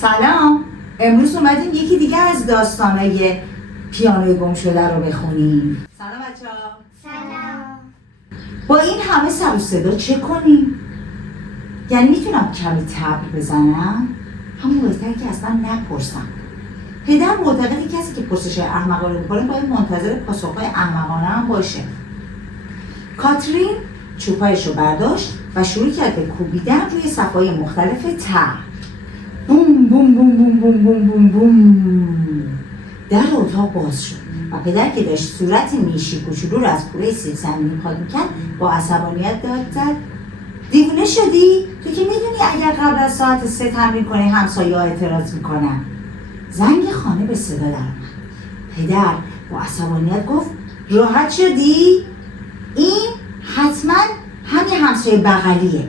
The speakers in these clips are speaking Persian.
سلام. امروز اومدیم یکی دیگه از داستانای پیانوی گم شده رو بخونیم. سلام بچه‌ها. سلام. با این همه سر و صدا چه کنیم؟ یعنی میتونم کمی تبر بزنم؟ همون بهتره که اصلا نپرسم. پدر معتقده کسی که پرسش‌های احمقانه می‌کنه باید منتظر پاسخ‌های احمقانه هم باشه. کاترین چوب‌هایش رو برداشت و شروع کرد به کوبیدن روی صفحه‌های مختلف تبر. بوم بوم بوم بوم بوم بوم بوم بوم. در اتاق باز شد و پدر که داشت صورت میشی کوچولو رو از کوره سیب زمینی پاک می‌کرد با عصبانیت داد زد: دیوونه شدی؟ تو که میدونی اگر قبل از ساعت 3 تمرین کنی همسایه‌ها اعتراض میکنن. زنگ خانه به صدا درآمد. پدر با عصبانیت گفت: راحت شدی؟ این حتما همین همسایه بغلیه.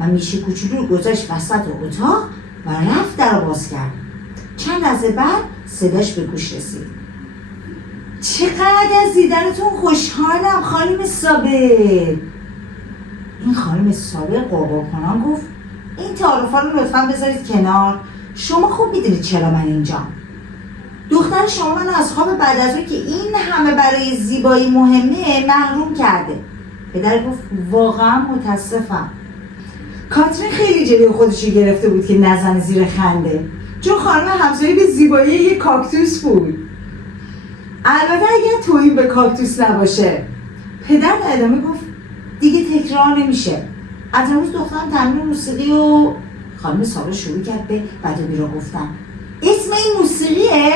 و میشی کوچولو رو گذاشت وسط اتاق و رفت در رو باز کرد. چند لحظه بعد صداش به گوش رسید: چقدر از دیدنتون خوشحالم خانم سابق. این خانم سابق قرقر کنان گفت: این تعارف‌ها رو لطفاً بذارید کنار. شما خوب میدونید چرا من اینجام. دختر شما منو از خواب بعد از اون که این همه برای زیبایی مهمه محروم کرده. پدر گفت: واقعا متاسفم. کاترین خیلی جلوی خودش گرفته بود که نزنه زیر خنده، چون خانم همسایه به زیبایی یک کاکتوس بود. البته اگر تویی به کاکتوس نباشه. پدر در ادامه گفت: دیگه تکرار نمیشه. از امروز دخترم تمرین موسیقی و خانم سابق شروع کرد به بد و بیرا گفتن. اسم این موسیقیه؟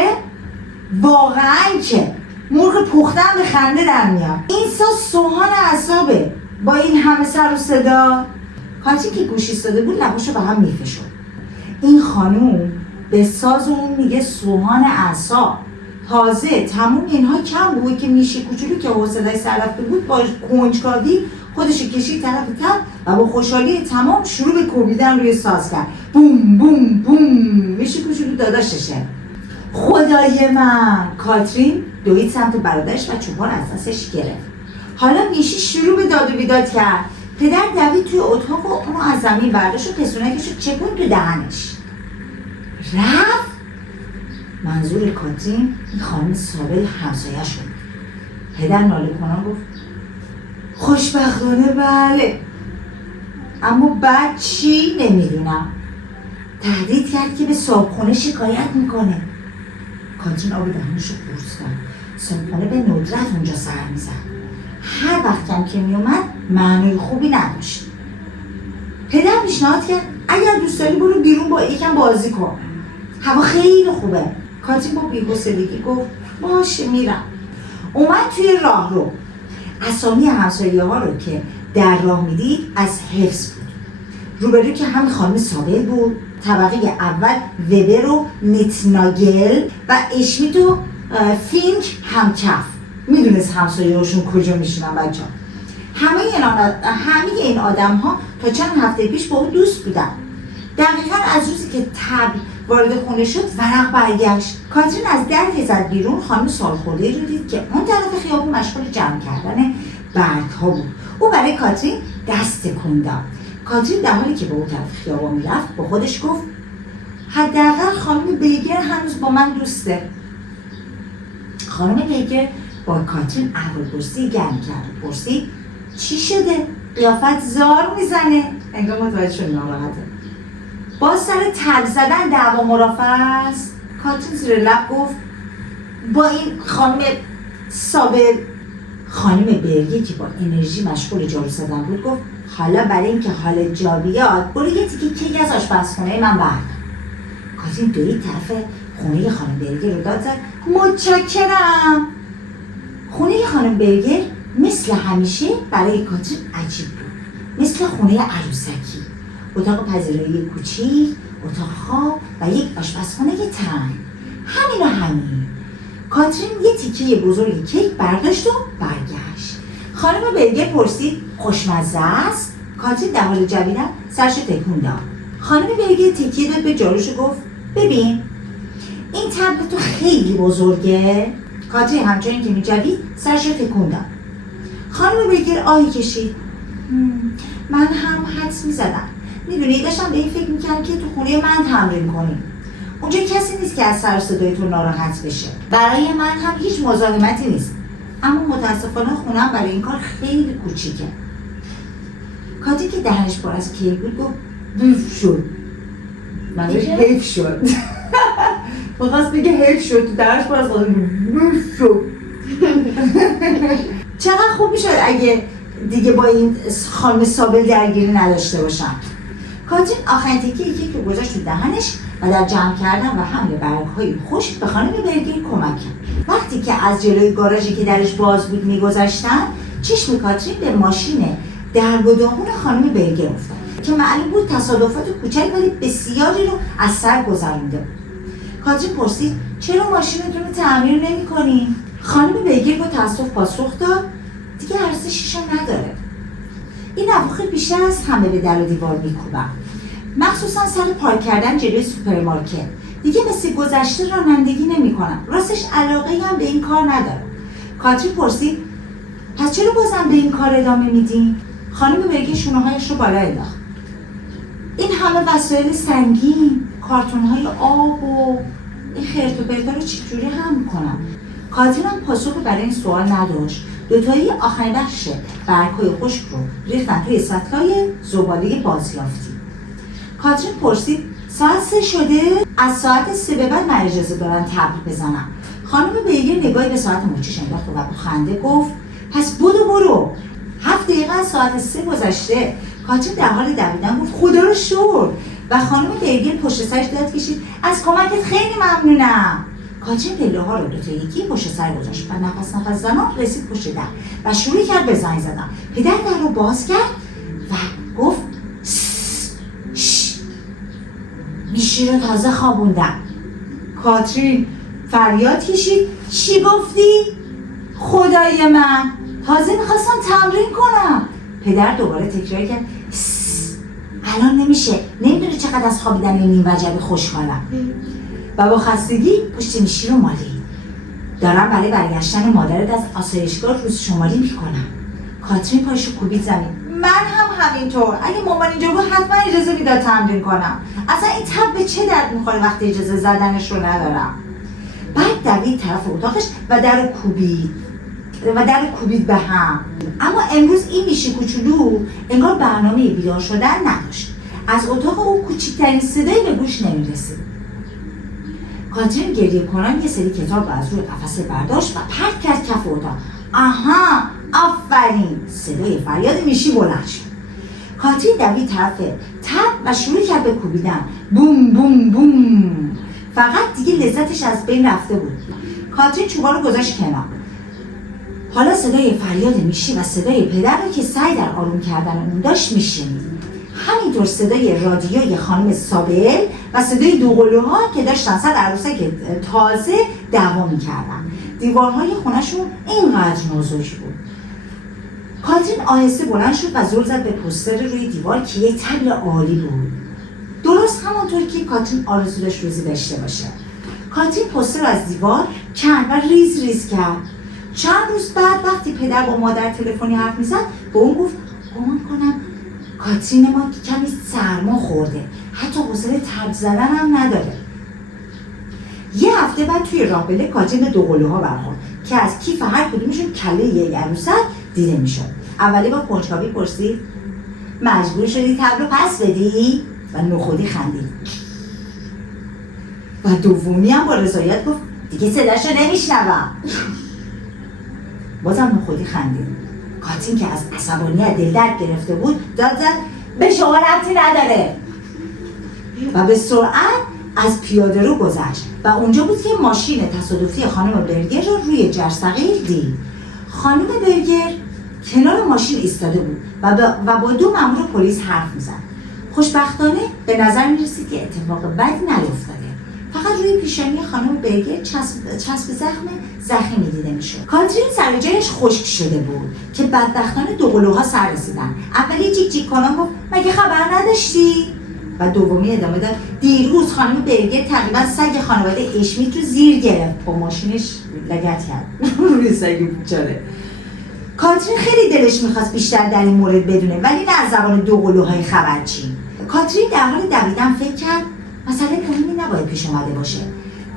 واقعا که مرغ پختن به خنده در میاد. این ساز سوهان اعصابه. با این همه سر و صدا. کاترین که گوش ایستاده بود لباشو به هم میفشرد. این خانوم به ساز اون میگه سوهان اعصاب. تازه تموم اینها کم بود که میشی کوچولو که حوصله‌اش سر رفته بود با کنجکاوی خودش کشید طرف تب و با خوشحالی تمام شروع به کوبیدن روی ساز کرد. بوم بوم بوم. میشی کوچولو داداششه. خدای من. کاترین دوید سمت برادرش و چوب‌ها رو از دستش گرفت. حالا میشی شروع به داد و بیداد کرد. پدر دوید توی اتاق و اونو از زمین برداشت و پستونکش رو چپون تو دهنش. رفت. منظور کاترین این خانم سابق همسایه‌اش بود. پدر ناله کنان گفت: خوشبختانه بله، اما بعد چی نمیدونم. تهدید کرد که به صاحبخونه شکایت میکنه. کاترین آب دهنش رو قورت داد. صاحبخونه به ندرت اونجا سر میزد. هر وقتم که میومد معنی خوبی نداشت. پدر پیشنهاد کرد اگر دوست داری برو بیرون با یکم بازی کن، هوا خیلی خوبه. کاترین با بی‌حوصلگی گفت: باشه میرم. اومد توی راه رو. اسامی همسایه ها رو که در راه میدید از حفظ بود. روبرو که هم خانم سابق بود. طبقه اول وبر و نیتناگل و اشمیت و فینک همکف. میدونست همسایه هاشون کجا میشونن بچه ها. همه این آدم ها تا چند هفته پیش با او دوست بودن. دقیقا از روزی که تبر وارد خونه شد ورق برگشت. کاترین از در که زد بیرون خانم سالخورده‌ای رو دید که اون طرف خیابون مشغول جمع کردن برگ‌ها بود. او برای کاترین دست تکون داد. کاترین در حالی که به اون طرف خیابون میرفت با خودش گفت: حداقل خانم بیگر هنوز با من دوسته. خانم بیگر با کاترین احوالپرسی گرم کرد. پرسید: چی شده؟ قیافت زار میزنه. انگار متوجه شد ناراحته. باز سر تب زدن دعوا مرافع است. کاترین زیر لب گفت: با این خانم سابق. خانم برگی که با انرژی مشغول جارو زدن بود گفت: حالا برای اینکه حال جا بیاد برو یه تیکه کیک از آشپزخونه من بردار. کاترین دوید طرف خونه خانم برگر رو داد زد: متشکرم. خونه خانم برگر مثل همیشه برای کاترین عجیب بود. مثل خونه عروسکی. اتاق پذیرایی کوچیک، اتاق خواب و یک آشپزخانه تنگ. همین. کاترین یه تیکه بزرگ کیک برداشت و برگشت. خانم برگر پرسید: خوشمزه است؟ کاترین در حال جویدن سرش تکون داد. خانم برگر تکیه داد به جاروش و گفت: ببین این تبل تو خیلی بزرگه. کاترین همچنین که میجوید سرش تکون داد. خانم برگر آهی کشید. من هم حدس میزدم. میدونی داشتم به این فکر میکردم که تو خونه من تمرین کنیم. اونجا کسی نیست که از سر صدای تو ناراحت بشه. برای من هم هیچ مزاحمتی نیست. اما متاسفانه خونم برای این کار خیلی کوچیکه. کاتی که دهنش پر از کیک بود گفت بیف شد. منظورش حیف شد. بخواست بگه حیف شد، تو دهنش پر از بیف شد. چقدر خوب میشد اگه دیگه با این خانم سابل درگیری نداشته باشم. کاترین آخرین تیکه کیک رو گذاشت تو دهنش و در جمع کردن و حمل برگ‌های خشک به خانم برگر کمک کرد. وقتی که از جلوی گاراژی که درش باز بود میگذشتن، چشم کاترین به ماشین درب و داغون خانم برگر افتاد که معلوم بود تصادفات کوچک ولی بسیاری رو از سر گذرونده بود. کاترین پرسید چرا ماشینتون رو تعمیر نمی‌کنین؟ خانم برگر با تأسف پاسخ داد دیگه ارزشش نداره. این اواخر بیشتر از همه به در و دیوار میکوبم، مخصوصا سر پارک کردن جلوی سوپرمارکت. دیگه مثل گذشته رانندگی نمیکنم. راستش علاقه‌ای هم به این کار ندارم. کاترین پرسید پس چرا بازم به این کار ادامه میدین؟ خانم برگر شونه‌هایش رو بالا انداخت. این همه وسایل سنگین، کارتون‌های آب و این خرت و پرتا رو چجوری حمل کنم؟ کاترین هم پاسخی برای این سوال نداشت. دوتایی آخرین بخش برگ‌های خشک رو ریختن توی سطلای زباله بازیافتی. کاترین پرسید ساعت 3 شده؟ از ساعت 3 به بعد من اجازه دارن تبل بزنم. خانم برگر نگاهی به ساعت مچش انداخت و با خنده گفت پس برو 7 دقیقه از ساعت 3 گذشته. کاترین در حال دویدن گفت خدا رو شکر و خانم برگر پشت سرش داد کشید از کمکت خیلی ممنونم. کاترین پله‌ها رو دوتا یکی پشت سر گذاشت و نفس زنان رسید پشت در و شروع کرد به زنگ زدن. پدر در رو باز کرد و گفت میشی رو تازه خوابوندم. کاترین فریاد کشید چی گفتی؟ خدای من تازه میخواستم تمرین کنم. پدر دوباره تکرار کرد الان نمیشه، نمیدونی چقدر از خوابیدن این وجبی خوشحالم. و با خستگی پشت میشی رو مالید. دارم برای برگشتن مادرت از آسایشگاه روز شماری میکنم. کاترین پایشو کوبید زمین. من هم همینطور. اگه مامان اینجا بود حتما اجازه میداد تمرین کنم. اصلا این تب به چه درد میخوره وقتی اجازه زدنش رو ندارم. بعد دوید طرف اتاقش و در کوبید به هم. اما امروز این میشی کوچولو انگار برنامه بیدار شدن نداشت. از اتاق او کوچکترین صدایی به گوش نمیرسید. کاترین گریه کنان یه سری کتاب از روی قفسه برداشت و پرت کرد کف اتاق. آها آفرین، صدای فریاد میشی بلند شد. کاترین دوید طرف تب و شروع کرد به کوبیدن. بوم بوم بوم. فقط دیگه لذتش از بین رفته بود. کاترین چوبا رو گذاشت کنار. حالا صدای فریاد میشی و صدای پدر رو که سعی در آروم کردن اون داشت میشنید. همینطور صدای رادیوی خانم سابل و صدای دوقلوها که داشتن سر عروسک تازه دعوا میکردن. دیوارهای خونه‌شون اینقدر نازک بود. کاترین آهسته بلند شد و زل زد به پوستر روی دیوار که یک طبل عالی بود. درست همانطور که کاترین آرزو داشت روزی داشته باشه. کاترین پوستر رو از دیوار کند و ریز ریز کرد. چند روز بعد وقتی پدر با مادر تلفنی حرف میزد به اون گفت گمان کنم کاترین ما کمی سرما خورده، حتی حوصله تب زدن هم نداره. یه هفته بعد توی راه بله کاترین به دوقلوها برخورد که از کیف هر کدومشون کله یک عروسک دیده میشد. اولی با کنجکاوی پرسید مجبور شدی تب رو پس بدی؟ و نخودی خندید. و دومی هم با رضایت گفت دیگه صداشو نمیشنوم. بازم نخودی خندید. کاترین که از عصبانیت دل درد گرفته بود داد زد به شما ربطی نداره و به سرعت از پیاده رو گذشت و اونجا بود که ماشین تصادفی خانم برگر رو روی جرثقیل دید. خانم برگر کنار ماشین ایستاده بود و با 2 مأمور پلیس حرف میزد. خوشبختانه به نظر میرسید که اتفاق بدی نیفتاده. فقط روی پیشانی خانم برگر چسب زخمی دیده میشد. کاترین سر جایش خشک شده بود که بدبختانه دوقلوها سر رسیدن. اولی جیک جیک کنان گفت مگه خبر نداشتی؟ و دومی ادامه داد دیروز خانم برگر تقریبا سگ خانواده اشمیت رو زیر گرفت، با ماشینش لگد کرد روی سگ بیچاره. کاترین خیلی دلش میخواست بیشتر در این مورد بدونه ولی نه از زبان دوقلوهای خبرچی. کاترین در حال دویدن فکر کرد مسئله مهمی نباید پیش اومده باشه.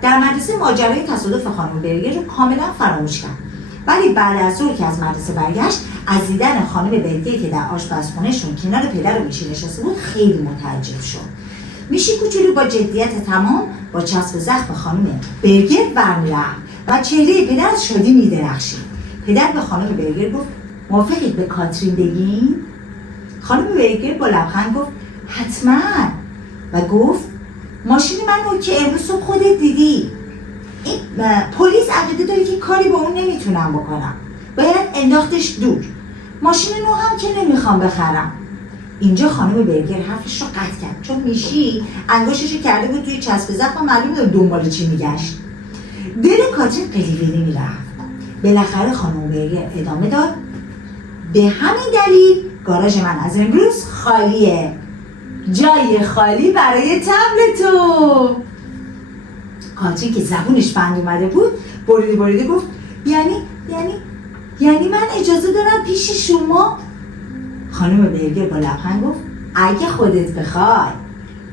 در مدرسه ماجرای تصادف خانم برگر رو کاملا فراموش کرد. ولی بعد از ظهر که از مدرسه برگشت، از دیدن خانم برگر که در آشپزخونه‌شون کنار پدر و میشی نشسته بود خیلی متعجب شد. میشی کوچولو با جدیت تمام با چسب زخم خانم برگر برمی‌رفت و چهره پدر از شادی می‌درخشید. پدر به خانم برگر گفت موافقید به کاترین بگین؟ خانم برگر با لبخند گفت حتما و گفت ماشین من رو که امروز صبح خودت دیدی. این پلیس عقیده داره که کاری با اون نمیتونم بکنم، باید انداختش دور. ماشین نو هم که نمیخوام بخرم. اینجا خانم برگر حرفش رو قطع کرد چون میشی انگشتش رو کرده بود توی چسب زخم و معلوم بود دنبال چی میگشت. دل کاترین قلیقلی میرفت. بالاخره خانم برگر ادامه داد به همین دلیل گاراژ من از امروز خالیه. جای خالی برای تبل تو. کاترین که زبونش بند اومده بود بریده گفت یعنی من اجازه دارم پیش شما؟ خانم برگر با لبخند گفت اگه خودت بخوای.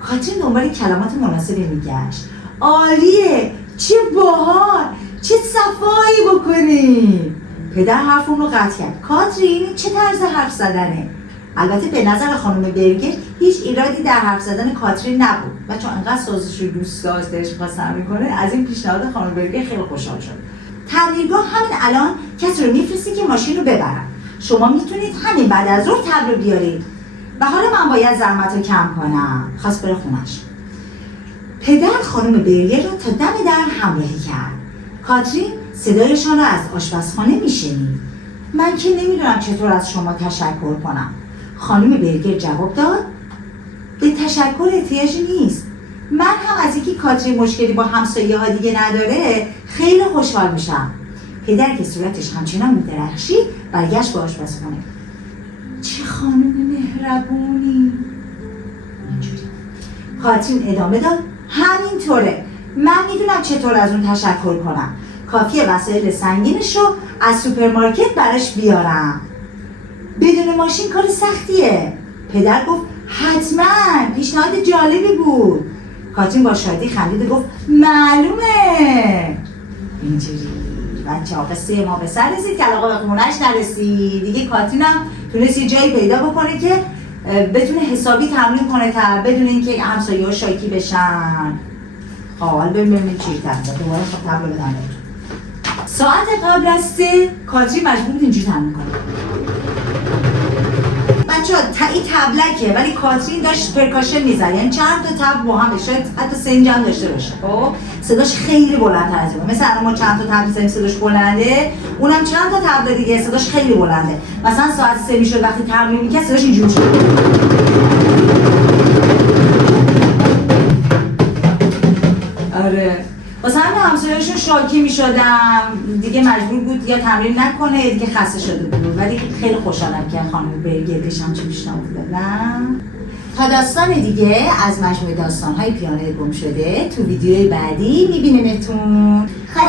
کاترین دنبال کلمات مناسبی میگشت. عالیه، چه باحال، چه صفایی بکنیم. پدر حرف اون رو قطع کرد. کاترین چه طرز حرف زدنه؟ البته به نظر خانم برگر هیچ ایرادی در حرف زدن کاترین نبود و چون انقدر سازش رو دوست داشت دلش می‌خواست تمرین کنه از این پیشنهاد خانم برگر خیلی خوشحال شد. تعمیرگاه همین الان کسی رو میفرستی که ماشین رو ببرن. شما میتونید همین بعد از ظهر تبل رو بیارید. و حالا من باید زحمت رو کم کنم. خواست بره خونش. پدر خانم برگر رو تا دم در همراهی کرد. کاترین صدایشان را از آشپزخانه میشنید. من که نمیدونم چطور از شما تشکر کنم. خانم برگر جواب داد به تشکر احتیاجی نیست. من هم از اینکه کاترین مشکلی با همسایه ها دیگه نداره خیلی خوشحال میشم. پدر که صورتش همچنان میدرخشید برگشت به آشپزخانه. چه خانم مهربونی. اینجوری کاترین ادامه داد همینطوره. من میدونم چطور از اون تشکر کنم. کافیه وسایل سنگینش رو از سوپرمارکت براش بیارم. بدون ماشین کار سختیه. پدر گفت حتما، پیشنهاد جالبی بود. کاترین با شادی خندید و گفت معلومه. اینجوری بچه ها قصه ما به سر رسید که علاقه به خونه‌اش نرسید. دیگه کاترین هم تونست یه جایی پیدا بکنه که بتونه حسابی تمرین کنه تا بدون اینکه همسایه‌ها شاکی بشن. حالا ببینیم چی کرد. دوباره خب تبلو بدن. ساعت قبل از 3 کاترین مجبور بود اینجوری تمرین کنه. بچه‌ها این تبلکه ولی کاترین داشت پرکاشن میزد، یعنی چند تا تبل با هم شاید حتی سنج هم داشته باشه. خب صداش خیلی بلندتر از اون. مثلا ما چند تا تبل میزنیم صداش بلنده، اونم چند تا تبل دیگه صداش خیلی بلنده. مثلا ساعت 3 میشد وقتی تمرین میکرد صداش اینجوری شد. آره واسه همه همسایه‌هاشون شاکی میشدم دیگه، مجبور بود یا تمرین نکنه دیگه خسته شده بود. ولی خیلی خوشحالم که خانم برگر بشم چی پیشنهاد دادم. تا داستان دیگه از مجموعه داستان‌های پیانوی گم شده تو ویدیوی بعدی میبینیمتون. خدا